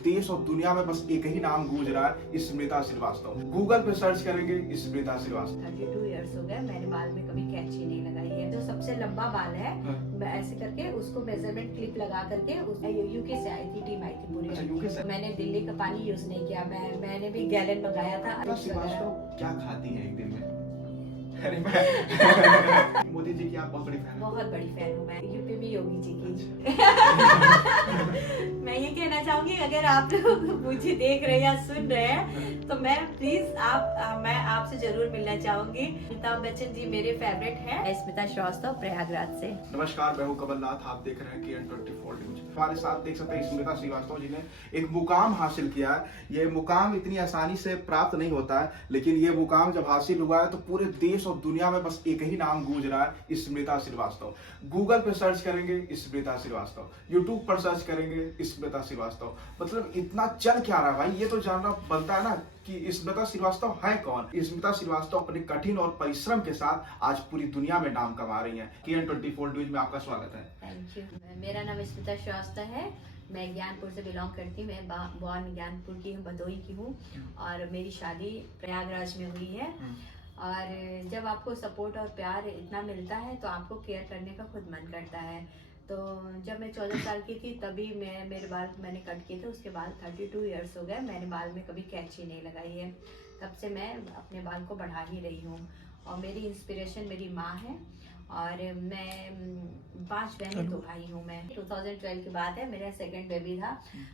देश और दुनिया में बस एक ही नाम गूंज रहा है, स्मृता श्रीवास्तव। गूगल पे सर्च करेंगे स्मृता श्रीवास्तव। 32 इयर्स हो गए, मैंने बाल में कभी कैंची नहीं लगाई है। जो सबसे लंबा बाल है, मैं ऐसे करके उसको मेजरमेंट क्लिप लगा करके यूके से आई थी, टीम आई थी पूरी। अच्छा, यूके से। मैंने दिल्ली का पानी यूज नहीं किया, मैंने भी गैलन मंगाया था। श्रीवास्तव क्या खाती हैं एक दिन में? अरे मैं मोदी जी की आप बहुत बड़ी फैन। बहुत बड़ी फैन हूँ मैं, यूपी में योगी जी की। मैं ये कहना चाहूंगी, अगर आप लोग मुझे देख रहे हैं या सुन रहे हैं तो मैं प्लीज मैं आपसे जरूर मिलना चाहूंगी। अमिताभ बच्चन जी मेरे फेवरेट हैं। स्मिता श्रीवास्तव, प्रयागराज से। नमस्कार, मैं हूं कमलनाथ, आप देख रहे हैं KN24 न्यूज। हमारे साथ देख सकते हैं स्मृता श्रीवास्तव जी ने एक मुकाम हासिल किया है। ये मुकाम इतनी आसानी से प्राप्त नहीं होता है, लेकिन ये मुकाम जब हासिल हुआ है तो पूरे देश और दुनिया में बस एक ही नाम गूंज रहा है, स्मृता श्रीवास्तव। गूगल पे सर्च करेंगे स्मृता श्रीवास्तव, यूट्यूब पर सर्च करेंगे स्मृता श्रीवास्तव। मतलब इतना चल क्या रहा है भाई, ये तो जानना बनता है ना कि स्मृता श्रीवास्तव है कौन। स्मृता श्रीवास्तव अपने कठिन और परिश्रम के साथ आज पूरी दुनिया में नाम कमा रही हैं। KN24 न्यूज में आपका स्वागत है। Thank you. मेरा नाम स्मिता श्रीवास्तव है। मैं ज्ञानपुर से बिलोंग करती हूँ। मैं बॉर्न ज्ञानपुर की हूँ, भदोही की हूँ, और मेरी शादी प्रयागराज में हुई है। और जब आपको सपोर्ट और प्यार इतना मिलता है तो आपको केयर करने का खुद मन करता है। तो जब मैं 14 साल की थी तभी मेरे बाल मैंने कट किए थे। उसके बाद 32 इयर्स हो गए, मैंने बाल में कभी कैंची नहीं लगाई है। तब से मैं अपने बाल को बढ़ा ही रही हूँ। और मेरी इंस्पिरेशन मेरी माँ है। और मैं 5 बहनें 2 भाई हूँ। मैं 2012 की बात है, मेरा सेकंड बेबी था।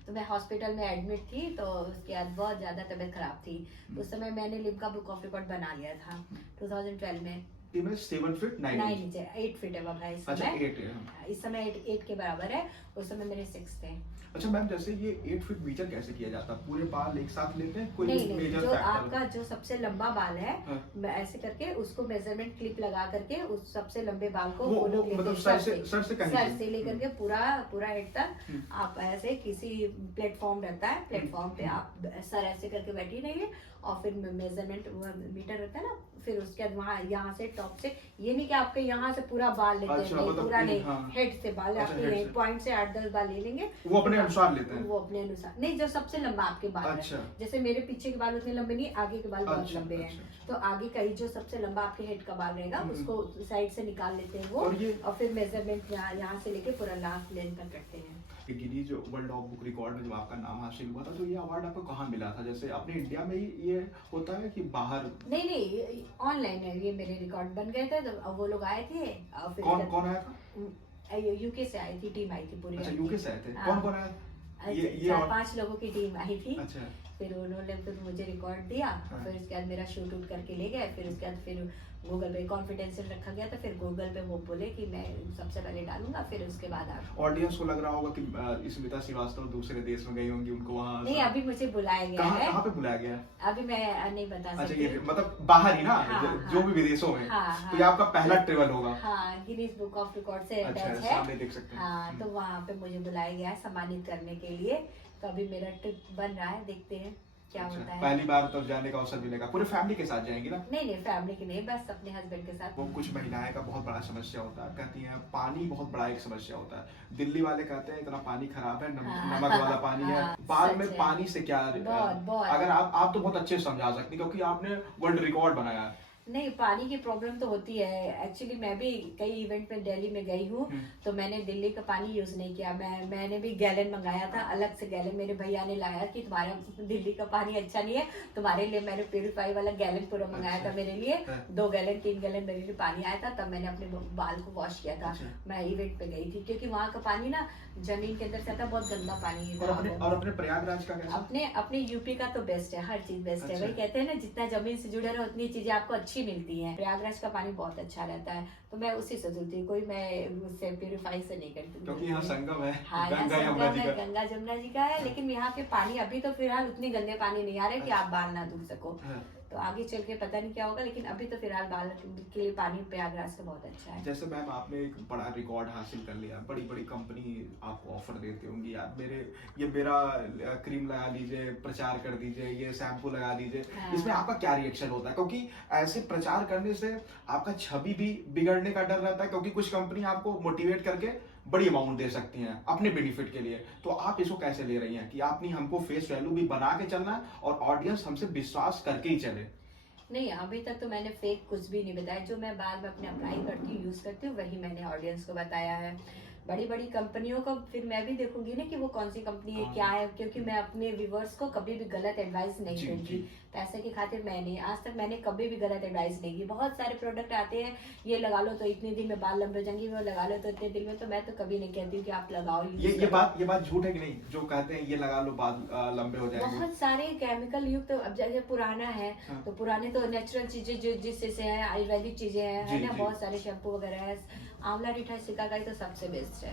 तो मैं हॉस्पिटल में एडमिट थी। तो उसके बाद बहुत ज़्यादा तबीयत खराब थी। उस समय मैंने लिम्का बुक ऑफ रिकॉर्ड बना लिया था 2012 में। 7 फीट 9 इंच। 8 फीट है भाई इस अच्छा, समय। 8 है। इस समय 8 के बराबर है। उस समय मेरे 6 थे। अच्छा मैम, जैसे ये 8 फीट मीजर कैसे किया जाता है? पूरे बाल एक साथ लेते हैं, कोई नहीं, मेजर जो फैक्टर? आपका जो सबसे लंबा बाल है, हाँ। मैं ऐसे करके उसको मेजरमेंट क्लिप लगा करके उस सबसे लंबे बाल को वो लोग लेते मतलब हैं, सर से कहीं सर से लेकर के पूरा हेड तक। आप ऐसे किसी प्लेटफॉर्म रहता है, प्लेटफॉर्म पे आप सर ऐसे करके बैठी रहिए और फिर मेजरमेंट मीटर रहता है ना, फिर उसके बाद वहाँ यहाँ से टॉप से, ये नहीं कि आपके यहाँ से पूरा बाल लेते हैं। अच्छा, नहीं, मतलब पूरा नहीं, हाँ। हेड से बाल। अच्छा, आपके हेड से। पॉइंट से 8-10 बाल ले लेंगे। वो अपने अनुसार लेते हैं। वो अपने अनुसार नहीं, जो सबसे लंबा आपके बाल है। अच्छा। जैसे मेरे पीछे के बाल उतने लंबे नहीं, आगे के बाल बहुत अच्छा, लंबे हैं। अच्छा। तो आगे का ही जो सबसे लंबा आपके हेड का बाल रहेगा उसको साइड से निकाल लेते हैं वो। और फिर मेजरमेंट यहाँ से लेके पूरा लास्ट लेंथ तक करते हैं। Guinness world of book record में जब आपका नाम हासिल हुआ था तो ये अवार्ड आपको कहाँ मिला था? जैसे अपने इंडिया में ही ये होता है कि बाहर? नहीं, ऑनलाइन है। ये मेरे रिकॉर्ड बन गए थे तो अब वो लोग आए थे। और फिर कौन आया था? यूके से आई थी, टीम आई थी पूरी। अच्छा, यूके से आए थे। हाँ। कौन आया? ये 4-5 लोगों की टीम आई थी। अच्छा। फिर उन्होंने फिर मुझे रिकॉर्ड दिया। हाँ। फिर उसके बाद मेरा शूट उट करके ले गए। फिर उसके बाद फिर गूगल पे कॉन्फिडेंशियल रखा गया था। फिर गूगल पे वो बोले कि मैं सबसे पहले डालूंगा, फिर उसके बाद आप। ऑडियंस को लग रहा होगा कि स्मिता श्रीवास्तव दूसरे देश में गई होंगी, उनको वहाँ नहीं, अभी मुझे बुलाया गया है। कहाँ पे बुलाया गया है? अभी मैं नहीं बता अच्छा, सकती। ये मतलब बाहर ही ना? हाँ, जो हाँ। भी विदेशों में। हाँ, तो ये आपका पहला ट्रेवल होगा? हाँ, गिनीज बुक ऑफ रिकॉर्ड से अच्छा, अटैच सामने है। देख सकते हैं। हाँ, तो वहाँ पे मुझे बुलाया गया है सम्मानित करने के लिए। तो अभी मेरा ट्रिप बन रहा है, देखते हैं क्या अच्छा, होता है। पहली बार तब जाने का अवसर मिलेगा। पूरे फैमिली के साथ जाएंगी ना? नहीं, फैमिली की नहीं, बस अपने हस्बैंड के साथ। वो कुछ महिलाएं का बहुत बड़ा समस्या होता है, कहती हैं पानी बहुत बड़ा एक समस्या होता है। दिल्ली वाले कहते हैं इतना पानी खराब है, हाँ, नमक वाला पानी है। हाँ, बाल में सच है। पानी से क्या बहुत। अगर आप तो बहुत अच्छे से समझा सकती क्योंकि आपने वर्ल्ड रिकॉर्ड बनाया है। नहीं, पानी की प्रॉब्लम तो होती है। एक्चुअली मैं भी कई इवेंट में दिल्ली में गई हूँ। तो मैंने दिल्ली का पानी यूज नहीं किया। मैंने भी गैलन मंगाया था, अलग से गैलन मेरे भैया ने लाया कि तुम्हारा दिल्ली का पानी अच्छा नहीं है, तुम्हारे लिए मैंने प्यूरिफाई वाला गैलन पूरा मंगाया था मेरे लिए। 2 गैलन 3 गैलन मेरे लिए पानी आया था। तब मैंने अपने बाल को वॉश किया था। मैं इवेंट पे गई थी क्योंकि वहाँ का पानी ना जमीन के अंदर से आता, बहुत गंदा पानी है। और अपने प्रयागराज का कैसा? अपने यूपी का तो बेस्ट है, हर चीज बेस्ट है। वही कहते हैं ना, जितना जमीन से जुड़े रहो उतनी चीजें आपको अच्छी मिलती हैं। प्रयागराज का पानी बहुत अच्छा रहता है। तो मैं उसी से धुलती हूँ, कोई मैं उससे प्यूरिफाई से नहीं करती क्योंकि यहाँ संगम है। हाँ, यहाँ संगम है, गंगा जमुना जी का है। लेकिन यहाँ के पानी अभी तो फिलहाल उतने गंदे पानी नहीं आ रहे कि आप बाल ना धुल सको। तो आगे चल के पता नहीं क्या होगा, लेकिन अभी तो फिलहाल बाल के लिए पानी प्रयागराज का बहुत अच्छा है। जैसे मैम आपने एक बड़ा रिकॉर्ड हासिल कर लिया, बड़ी बड़ी कंपनी आपको ऑफर देती होंगी, यार मेरा क्रीम लगा लीजिए, प्रचार कर दीजिए, ये शैम्पू लगा दीजिए। हाँ। इसमें आपका क्या रिएक्शन होता है? क्योंकि ऐसे प्रचार करने से आपका छवि भी बिगड़ने का डर रहता है, क्योंकि कुछ कंपनी आपको मोटिवेट करके बड़ी अमाउंट दे सकती हैं अपने बेनिफिट के लिए, तो आप इसको कैसे ले रही हैं कि आपने हमको फेस वैल्यू भी बना के चलना है और ऑडियंस हमसे विश्वास करके ही चले? नहीं, अभी तक तो मैंने फेक कुछ भी नहीं बताया। जो मैं बाल में अपने अप्लाई करती हूँ, यूज करती हूँ, वही मैंने ऑडियंस को बताया है। बड़ी बड़ी कंपनियों को फिर मैं भी देखूंगी ना कि वो कौन सी कंपनी है, क्या है, क्योंकि मैं अपने व्यूवर्स को कभी भी गलत एडवाइस नहीं जी, दूंगी। जी। पैसे की खातिर मैं नहीं, आज तक मैंने कभी भी गलत एडवाइस नहीं की। बहुत सारे प्रोडक्ट आते हैं, ये लगा लो तो इतने दिन में बाल लंबे हो जाएंगे, वो लगा लो तो इतने दिन में, तो मैं तो कभी नहीं कहती हूँ कि आप लगाओ। ये बात झूठ है कि नहीं, जो कहते हैं ये लगा लो बाल लंबे हो जाएंगे? बहुत सारे केमिकल युक्त, तो अब जैसे पुराना है, हाँ। तो पुराने तो नेचुरल चीजें जो जिससे है, आयुर्वेदिक चीजें हैं, जी, है ना, जी। बहुत सारे शैम्पू वगैरह है। आंवला रीठा सिकाकाई तो सबसे बेस्ट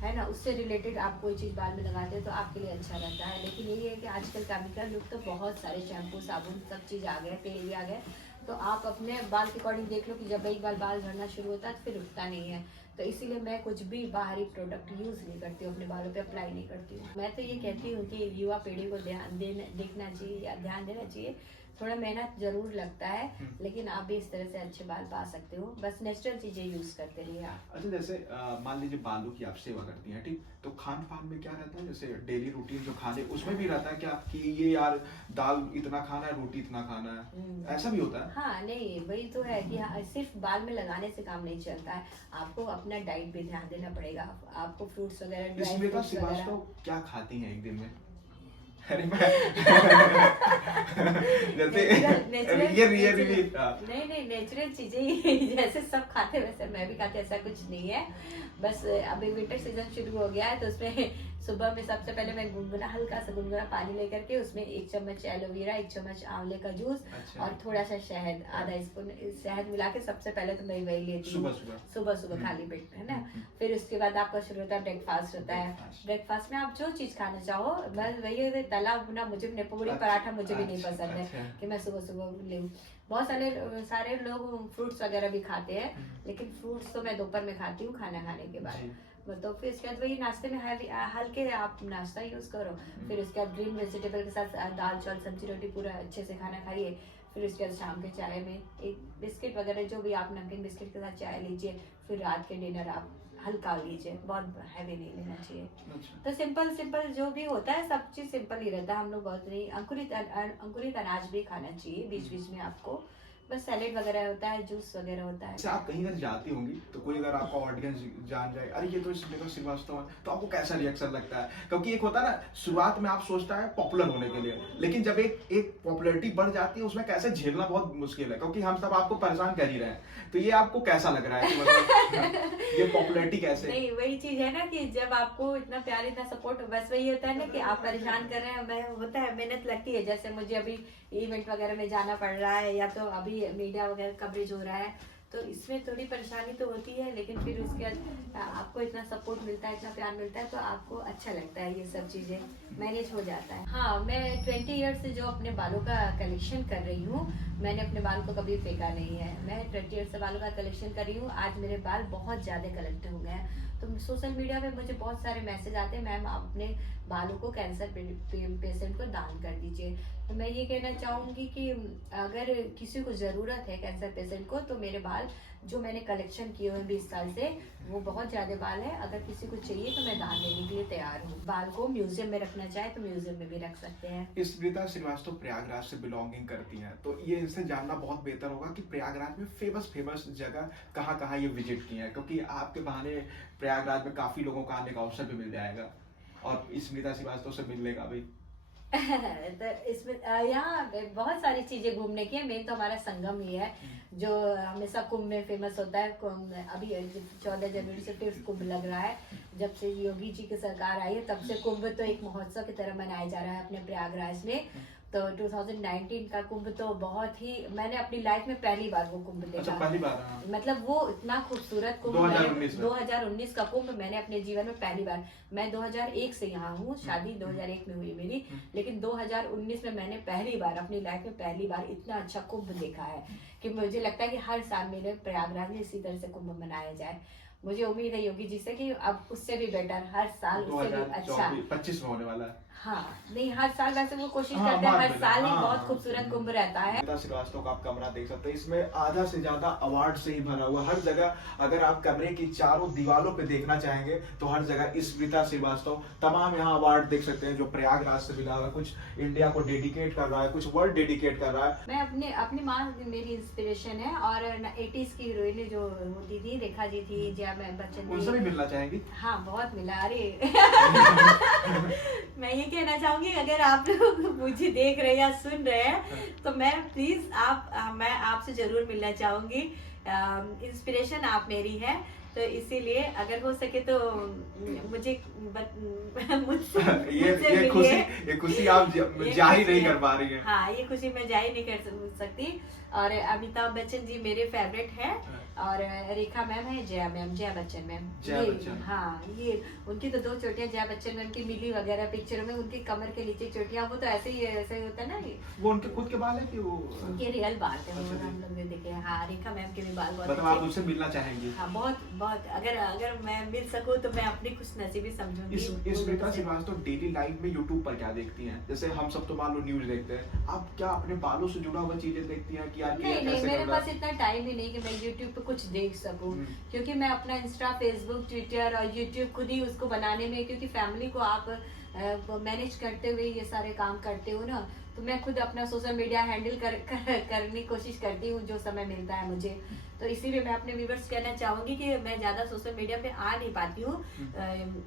है ना। उससे रिलेटेड आप कोई चीज बाल में लगाते हैं तो आपके लिए अच्छा रहता है। लेकिन यही है कि आजकल केमिकल युक्त तो बहुत सारे शैम्पू, साबुन, सब चीज आ गए, तेल भी आ गए। तो आप अपने बाल के अकॉर्डिंग देख लो कि जब एक बार बाल झड़ना शुरू होता है तो फिर रुकता नहीं है। तो इसीलिए मैं कुछ भी बाहरी प्रोडक्ट यूज नहीं करती हूँ, अपने बालों पे अप्लाई नहीं करती हूँ। मैं तो ये कहती हूँ कि युवा पीढ़ी को देखना चाहिए या ध्यान देना चाहिए। थोड़ा मेहनत जरूर लगता है, लेकिन आप भी इस तरह से अच्छे बाल पा सकते हो, बस नेचुरल चीजें यूज करते रहिए आप। अच्छा, जैसे मान लीजिए बालों की आप सेवा करती हैं, ठीक, तो खान पान में क्या रहता है? जैसे डेली रूटीन जो खाने, उसमें भी रहता है क्या कि ये यार दाल इतना खाना है, रोटी इतना खाना है, ऐसा भी होता है? हाँ, नहीं, वही तो है कि हाँ, सिर्फ बाल में लगाने से काम नहीं चलता है, आपको अपना डाइट भी ध्यान देना पड़ेगा। आपको फ्रूट्स वगैरह, ड्राई स्मिता फ्रूट्स वगैरह। श्रीवास्तव क्या खाती हैं एक दिन में? अरे मैं जैसे नहीं, नेचुरल चीजें ही जैसे सब खाते वैसे मैं भी खाती, ऐसा कुछ नहीं है। बस अभी विंटर सीजन शुरू हो गया है, तो उसमें सुबह में सबसे पहले मैं गुनगुना, हल्का सा गुनगुना पानी लेकर के उसमें 1 चम्मच एलोवेरा, 1 चम्मच आंवले का जूस, अच्छा। और थोड़ा सा शहद, आधा स्पून शहद मिला के सबसे पहले तो मैं वही लेती हूँ सुबह खाली पेट में, है ना। फिर उसके बाद आपका शुरू होता है ब्रेकफास्ट होता है। ब्रेकफास्ट में आप जो चीज खाना चाहो, बस वही है, तला भुना मुझे भी नहीं, पूरी पराठा मुझे भी नहीं पसंद है कि मैं सुबह सुबह ले। बहुत सारे लोग फ्रूट्स वगैरह भी खाते हैं, लेकिन फ्रूट्स तो मैं दोपहर में खाती हूँ खाना खाने के बाद। तो फिर उसके बाद वही नाश्ते में हल्के आप नाश्ता यूज करो। फिर उसके बाद ग्रीन वेजिटेबल के साथ दाल चावल सब्जी रोटी पूरा अच्छे से खाना खाइए। फिर उसके बाद शाम के चाय में एक बिस्किट वगैरह, जो भी आप नमकीन बिस्किट के साथ चाय लीजिए। फिर रात के डिनर आप हल्का लीजिए, बहुत हैवी नहीं लेना चाहिए। तो सिंपल जो भी होता है सब चीज सिंपल ही रहता है। हम लोग बहुत नहीं, अंकुरित अनाज भी खाना चाहिए बीच बीच में आपको। बस सैलेड वगैरह होता है, जूस वगैरह होता है। आप कहीं अगर जाती होंगी तो कोई अगर आपका ऑडियंस जान जाए, अरे ये तो स्मिता श्रीवास्तव है, तो आपको कैसा रिएक्शन लगता है? क्योंकि एक होता है ना, शुरुआत में आप सोचता है पॉपुलर होने के लिए, लेकिन जब एक पॉपुलैरिटी बढ़ जाती है, उसमें कैसे झेलना बहुत मुश्किल है, क्योंकि हम सब आपको परेशान कर ही रहे हैं। तो ये आपको कैसा लग रहा है कि मतलब ये पॉपुलैरिटी कैसे? नहीं, वही चीज है ना कि जब आपको इतना प्यार, इतना सपोर्ट, बस वही होता है ना कि आप परेशान कर रहे हैं, होता है, मेहनत लगती है। जैसे मुझे अभी इवेंट वगैरह में जाना पड़ रहा है, या तो अभी मीडिया वगैरह कवरेज हो रहा है, तो इसमें थोड़ी परेशानी तो होती है, लेकिन फिर उसके बाद आपको इतना सपोर्ट मिलता है, इतना प्यार मिलता है, तो आपको अच्छा लगता है। ये सब चीजें मैनेज हो जाता है। हाँ, मैं 20 ईयर्स से जो अपने बालों का कलेक्शन कर रही हूँ, मैंने अपने बाल को कभी फेंका नहीं है। मैं 20 ईयर्स से बालों का कलेक्शन कर रही हूँ। आज मेरे बाल बहुत ज्यादा कलेक्ट हो गए हैं। तो सोशल मीडिया पे मुझे बहुत सारे मैसेज आते हैं, मैम आप अपने बालों को कैंसर पेशेंट को दान कर दीजिए। तो मैं ये कहना चाहूँगी कि अगर किसी को ज़रूरत है कैंसर पेशेंट को, तो मेरे बाल जो मैंने कलेक्शन किए हुए 20 साल से, वो बहुत ज़्यादा बाल है। अगर किसी को चाहिए तो मैं दान देने के लिए तैयार हूँ। बाल को म्यूजियम में रखना चाहे तो म्यूजियम में भी रख सकते हैं। स्मिता श्रीवास्तव प्रयागराज से बिलोंगिंग करती हैं, तो ये इनसे जानना बहुत बेहतर होगा कि प्रयागराज में फेमस जगह कहाँ कहाँ ये विजिट की हैं, क्योंकि आपके बहाने प्रयागराज में काफ़ी लोगों को आने का अवसर भी मिल जाएगा और स्मिता श्रीवास्तव से मिलने का भी। तो इसमें यहाँ बहुत सारी चीजें घूमने की है। मेन तो हमारा संगम ही है, जो हमेशा कुंभ में फेमस होता है। अभी 14 जनवरी से फिर कुंभ लग रहा है। जब से योगी जी की सरकार आई है, तब से कुंभ तो एक महोत्सव की तरह मनाया जा रहा है अपने प्रयागराज में। तो 2019 का कुंभ तो बहुत ही, मैंने अपनी लाइफ में पहली बार वो कुंभ देखा। अच्छा, पहली बार? हाँ। मतलब वो इतना खूबसूरत कुंभ 2019 का कुंभ मैंने अपने जीवन में पहली बार, मैं 2001 से यहाँ हूँ, शादी 2001 में हुई मेरी, लेकिन 2019 में मैंने पहली बार अपनी लाइफ में पहली बार इतना अच्छा कुंभ देखा है कि मुझे लगता है कि हर साल मेरे प्रयागराज में इसी तरह से कुंभ मनाया जाए। मुझे उम्मीद है योगी जी से कि अब उससे भी बेटर, हर साल उससे भी अच्छा 25 में होने वाला है। हाँ नहीं, हर साल वैसे वो कोशिश हाँ, करते हैं, बात हर बिल्कुल, साल ही हाँ, बहुत हाँ, खूबसूरत कुंभ रहता है। स्मिता श्रीवास्तव का आप कमरा देख सकते हैं, इसमें आधा से ज्यादा अवार्ड से ही भरा हुआ। हर जगह अगर आप कमरे की चारों दीवारों पे देखना चाहेंगे तो हर जगह स्मिता श्रीवास्तव, तमाम यहाँ अवार्ड देख सकते हैं जो प्रयागराज से मिला हुआ है। कुछ इंडिया को डेडिकेट कर रहा है, कुछ वर्ल्ड डेडिकेट कर रहा है। मैं अपनी माँ मेरी इंस्पिरेशन है, और 80s की हीरोइन जो होती थी, रेखा जी थी, जया बच्चन उनसे भी जी। मिलना चाहेंगी? हाँ बहुत मिला। अरे मैं ये कहना चाहूंगी, अगर आप लोग मुझे देख रहे हैं या सुन रहे हैं तो मैं प्लीज मैं आपसे जरूर मिलना चाहूंगी। इंस्पिरेशन आप मेरी है, तो इसीलिए अगर हो सके तो मुझे मुझसे ये खुशी आप जाहिर नहीं कर पा रही हैं। हाँ, ये खुशी मैं जाहिर नहीं कर सकती। और अमिताभ बच्चन जी मेरे फेवरेट हैं, और रेखा मैम है, जया बच्चन मैम। जया बच्चन। हाँ, ये उनकी तो 2 चोटियां, जया बच्चन मैम की मिली वगैरह पिक्चरों में, उनके कमर के नीचे चोटियां, वो तो ऐसे ही होता है ना। वो उनके खुद के बाल है कि वो उनके रियल बाल थे, वो अच्छा, हम लोग ने देखे हैं। हाँ, रेखा मैम के भी बाल बहुत मतलब आप अच्छे। उनसे मिलना चाहेंगी? हाँ, बहुत अगर मैं मिल सकूं तो मैं अपनी खुश नसीबी समझूंगी। इस स्मिता श्रीवास्तव डेली लाइफ में यूट्यूब पर क्या देखती हैं? जैसे हम सब तो मान लो न्यूज देखते हैं, आप क्या अपने बालों से जुड़ा हुआ चीजें देखती हैं कि यार नहीं, मेरे पास इतना टाइम ही नहीं कि मैं YouTube पे कुछ देख सकूं, क्योंकि मैं अपना इंस्टा, फेसबुक, ट्विटर और YouTube खुद ही उसको बनाने में, क्योंकि फैमिली को आप मैनेज करते हुए ये सारे काम करते हो ना, तो मैं खुद अपना सोशल मीडिया हैंडल करने की कोशिश करती हूँ जो समय मिलता है मुझे। तो इसीलिए मैं अपने व्यूवर्स कहना चाहूंगी कि मैं ज़्यादा सोशल मीडिया पे आ नहीं पाती हूँ,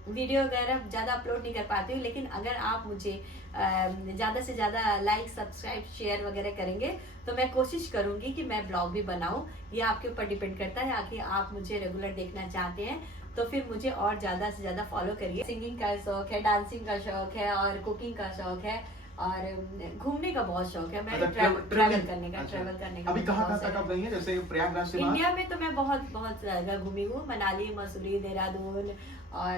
वीडियो वगैरह ज़्यादा अपलोड नहीं कर पाती हूँ, लेकिन अगर आप मुझे ज़्यादा से ज़्यादा लाइक, सब्सक्राइब, शेयर वगैरह करेंगे तो मैं कोशिश करूंगी कि मैं ब्लॉग भी बनाऊं। ये आपके ऊपर डिपेंड करता है, आखिर आप मुझे रेगुलर देखना चाहते हैं तो फिर मुझे और ज़्यादा से ज़्यादा फॉलो करिए। सिंगिंग का शौक है, डांसिंग का शौक है, और कुकिंग का शौक है, और घूमने का बहुत शौक है। मैं ट्रैवल करने का अभी कहाँ तक आप गई हैं? जैसे प्रयागराज से इंडिया में तो मैं बहुत जगह घूमी हूँ, मनाली, मसूरी, देहरादून, और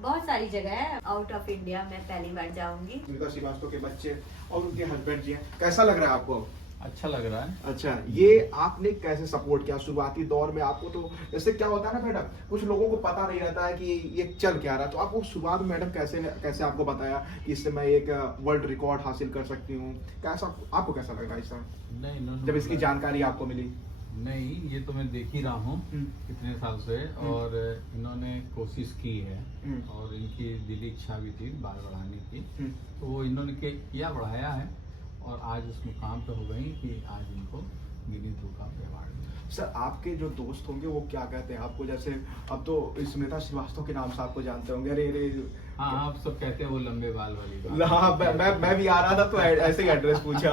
बहुत सारी जगह है। आउट ऑफ इंडिया मैं पहली बार जाऊंगी। स्मिता श्रीवास्तव के बच्चे और उनके हस्बैंड जी हैं, कैसा लग रहा है आपको? अच्छा लग रहा है। अच्छा, ये आपने कैसे सपोर्ट किया शुरुआती दौर में? आपको तो जैसे क्या होता है ना मैडम, कुछ लोगों को पता नहीं रहता है कि ये चल क्या रहा है, तो आपको शुरुआत में मैडम कैसे आपको बताया कि इससे मैं एक वर्ल्ड रिकॉर्ड हासिल कर सकती हूँ? कैसा आपको कैसा लगा इसका नहीं, जब इसकी जानकारी आपको मिली? नहीं, ये तो मैं देख ही रहा हूँ कितने साल से, और इन्होंने कोशिश की है, और इनकी दिली इच्छा भी थी बाल बढ़ाने की, तो वो इन्होंने किया, बढ़ाया है, और आज उस मुकाम पे हो गई कि आज इनको गिनीज बुक ऑफ अवार्ड मिला। सर, आपके जो दोस्त होंगे वो क्या कहते हैं आपको? जैसे अब तो स्मिता श्रीवास्तव के नाम से आपको जानते होंगे। अरे हाँ, आप सब कहते हैं वो लंबे बाल वाली बात। हाँ, मैं भी आ रहा था तो ऐसे ही एड्रेस पूछा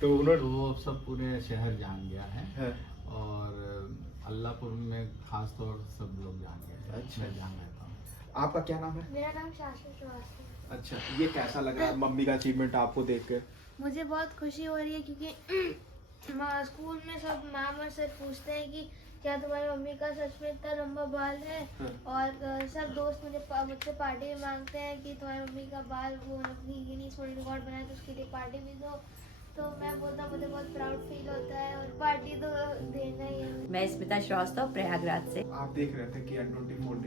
तो उन्होंने, तो वो सब पूरे शहर जान गया है, और अल्लाहपुर में खास तौर सब लोग जान गए। अच्छा, मैं जान रहता हूँ। आपका क्या नाम है? मेरा नाम शाश्वत श्रीवास्तव। अच्छा, ये कैसा लग रहा है मम्मी का अचीवमेंट आपको देख के? मुझे बहुत खुशी हो रही है, क्योंकि स्कूल में सब मैम और सर पूछते हैं कि क्या तुम्हारी मम्मी का सच में इतना लंबा बाल है, और सब दोस्त मुझसे पार्टी भी मांगते हैं कि तुम्हारी मम्मी का बाल वो गिनीज वर्ल्ड रिकॉर्ड बनाए तो उसके लिए पार्टी भी दो। तो मैं बोलता मुझे बहुत प्राउड फील होता है, और पार्टी तो देना ही है। मैं स्मिता श्रीवास्तव, प्रयागराज से। आप देख रहे थे कि N24